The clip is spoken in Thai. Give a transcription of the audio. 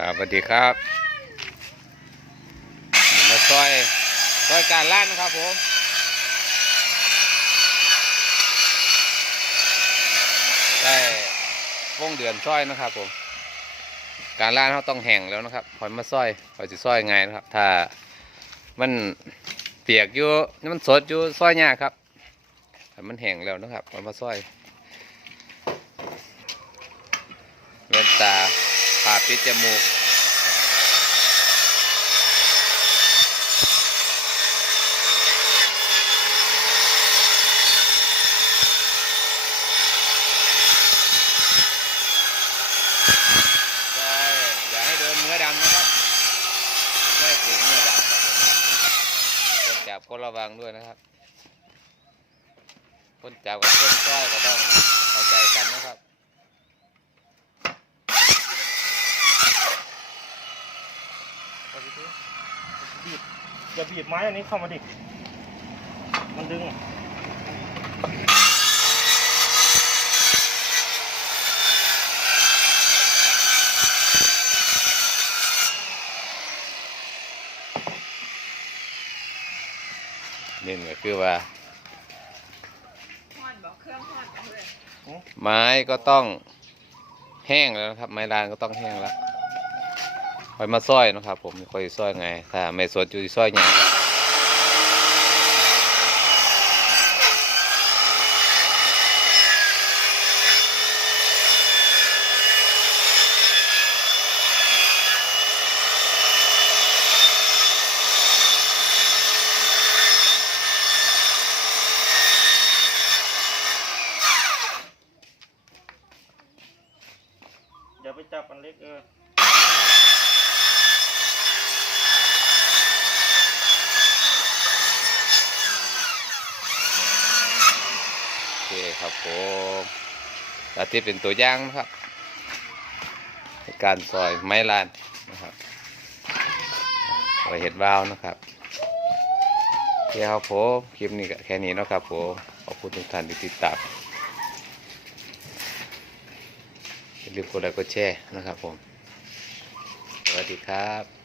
ครับสวัสดีครับมาซอยซอยการล้านนะครับผมได้วงเดือนซอยนะครับผม การล้านเขาต้องแห้งแล้วนะครับพอยมาซอยพอยจะซอยไงนะครับ ถ้ามันเปียกอยู่นี่มันสดอยู่ซอยยากครับมันแห้งแล้วนะครับพอมาซอยเว้นตาผ่าปิดจมูกอย่าให้โดนเนื้อดำนะครับไม่ให้ถึงเนื้อดำครับผมคน จับก็ระวังด้วยนะครับ คนจับกับคนซ้อยก็ต้องเข้าใจกันนะครับบีบอย่าบีบไม้อันนี้เข้ามาดิ มันดึง นี่ก็คือว่า ทอดบอกเครื่องทอดเอาเลยไม้ก็ต้องแห้งแล้วนะครับ ไม้ลานก็ต้องแห้งแล้วคอยมาซ้อยนะครับ ผมคอยซ้อยไง ถ้าไม่สดอยู่ที่ซ้อยยาง อย่าไปจับอันเล็กเออโอเคครับผมอาทิตย์เป็นตัวอย่างนะครับในการซอยไม้ลานนะครับไว้เห็ดวาวนะครับโอเคครับผมคลิปนี้ก็แค่นี้นะครับผมขอบคุณทุกท่านที่ติดตามอย่า ลืมกดไลค์กดแชร์นะครับผม สวัสดีครับ